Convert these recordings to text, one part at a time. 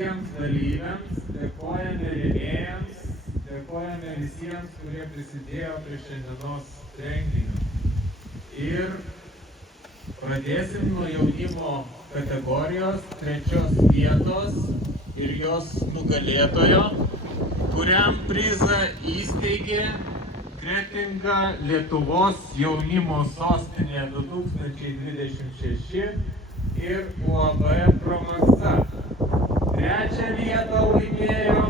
visiems dalyviams, dėkojame rėmėjams, dėkojame visiems, kurie prisidėjo prie šiandienos renginio. Ir pradėsim nuo jaunimo kategorijos 3 vietos ir jos nugalėtojo, kuriam prizą įsteigė Kretinga Lietuvos jaunimo sostinė 2026 ir UAB Promaksa. 3 vietą laimėjo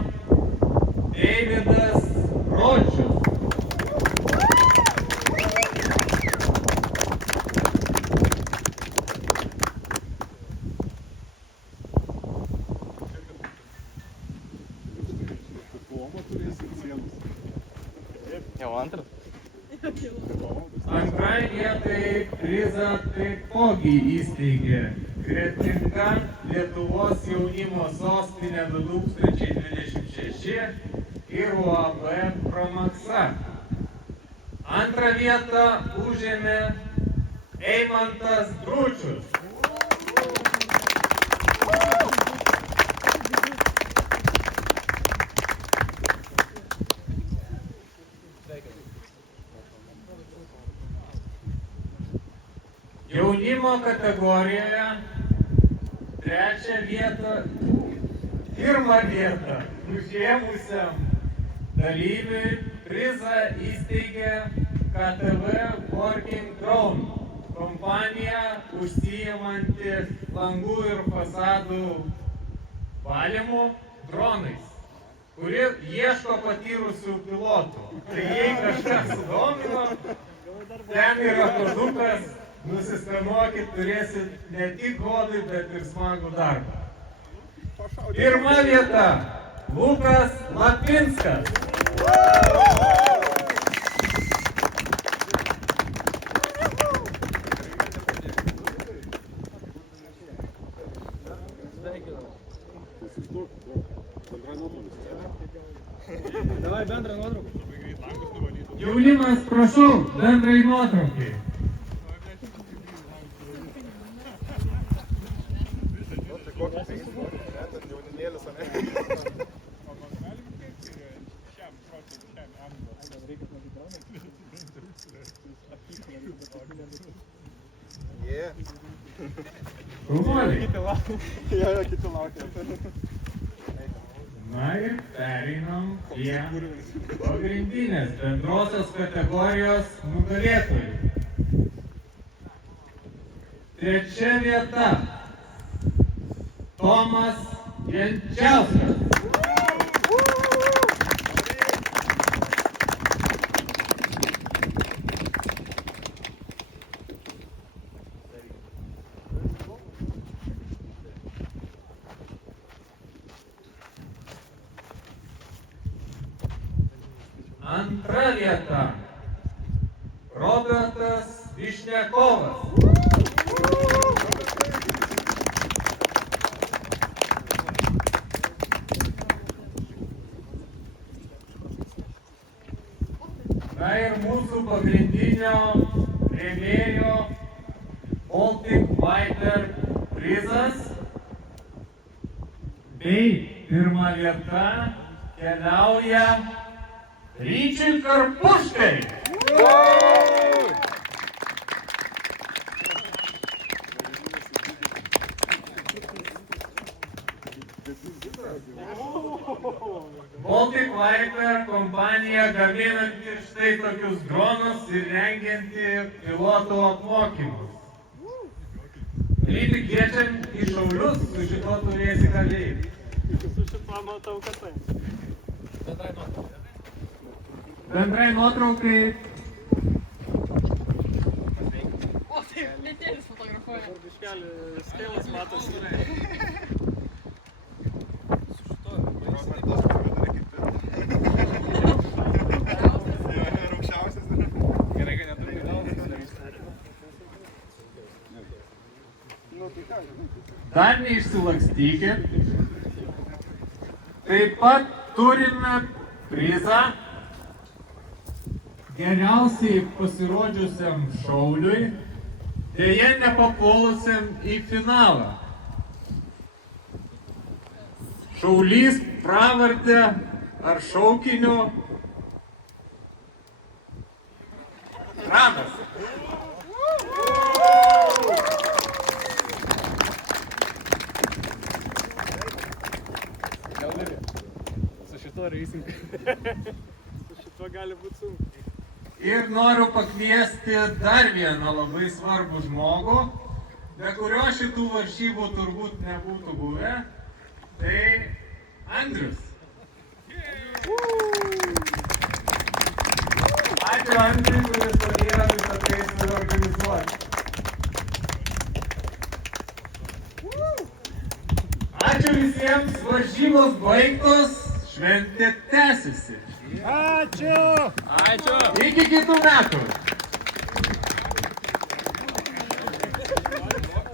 Deividas Ročius. Jau antras. Antrai vietai prizą taipogi įsteigė Kretinga Lietuvos jaunimo sostinė 2026 ir UAB Promaksa. Antrą vietą užėmė Eimantas Dručius. Jaunimo kategorijoje pirmą vietą užėmusiam dalyviui prizą įsteigė KTV Working Drone, kompanija užsiimanti langų ir fasadų valymu dronais, kuri ieško patyrusių pilotų. Tai jei kažkas sudomino, ten yra kodukas. Nusiskanuokit, turėsit ne tik hobį, bet ir smagų darbą. Pirma vieta – Lukas Lapinskas. Davai bendrą nuotrauką. Jaunimas, prašau, bendrai nuotraukai. Na ir pereinam prie pagrindinės bendrosios kategorijos nugalėtojų. 3 vieta Tomas Jančiauskas. Antra vieta Robertas Višniakovas. Na ir mūsų pagrindinio rėmėjo Baltic Fighter prizas bei pirma vieta keliauja Ryčiui Karpuškai. Baltic Fighter kompanija gaminanti štai tokius dronus ir rengianti pilotų apmokymus. Ryti kviečiam į Šaulius, su šito turėsi ką veikti. Su šito matau, kad tai. Bendrai nuotraukai. O, taip, netėlis fotografuoja. Biškelį skėlas matosi. Dar neišsilakstykit. Taip pat turime prizą geriausiai pasirodžiusiam šauliui, deja nepapuolusiam į finalą. šaulys, pravarde ar šaukiniu. Ramas. Gal Livija. Su šituo racing. Su šituo gali būti sunku. Ir noriu pakviesti dar vieną labai svarbų žmogų, be kurio šitų varžybų turbūt nebūtų buvę. Tai Andrius. Ačiū Andriui, kuris padėjo visą tai suorganizuoti. Ačiū visiems, varžybos baigtos, šventė tęsiasi. Ačiū! Iki kitų metų.